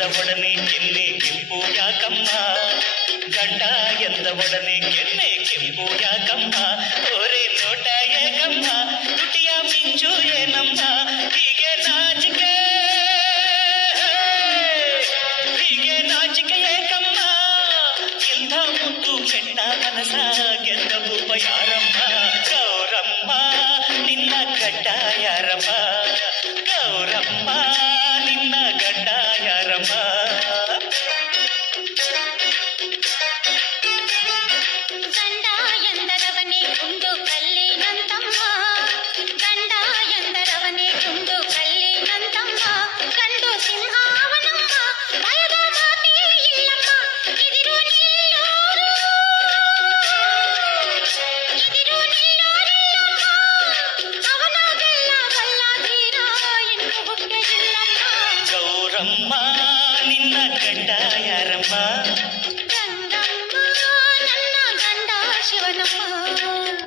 ಎಂದ ಒಡನೆ ಕೆನ್ನೆ ಕೆಂಪು ಯಾಕಮ್ಮ ಗಂಡ ಎಂದ ಒಡನೆ ಕೆನ್ನೆ ಕೆಂಪು ಯಾಕಮ್ಮ ಓರೆ ನೋಟ ಏಕಮ್ಮ ತುಟಿಯ ಮಿಂಚು ಏನಮ್ಮ ಹೀಗೆ ನಾಚಿಕೆ ಏಕಮ್ಮ ಎಂಥ ಮುದ್ದು ಹೆಣ್ಣ ಮನಸ ಗೆದ್ದ ಭೂಪ ಯಾರಮ್ಮ ಗೌರಮ್ಮ ನಿನ್ನ ಗಡ್ಡ ಯಾರಮ್ಮ ಗೌರಮ್ಮ ನಿನ್ನ ಗಡ್ಡ ಯಾರಮ್ಮ ಗಂಡ ಎಂದರವನೇ ಗುಂಡು ಕಲ್ಲಿನಂತಮ್ಮ ಗಂಡ ಎಂದರವನೇ ಗುಂಡು ಕಲ್ಲಿನಂತಮ್ಮ ಕಂಡು ಸಿಂಹಾವನಮ್ಮ ಭಯದ ಮಾತೇ ಇಲ್ಲಮ್ಮ ಇದಿರು ನಿಲ್ಲೋರು ನಿಲ್ಲೋರಿಲ್ಲಮ್ಮ ಅವನ ಬೆಲ್ಲ ಬಲ್ಲ ಧೀರ ಇನ್ನು ಹುಟ್ಟೆ ಇಲ್ಲಮ್ಮ ಗೌರಮ್ಮ ನಿನ್ನ ಗಡ್ಡ ಯಾರಮ್ಮ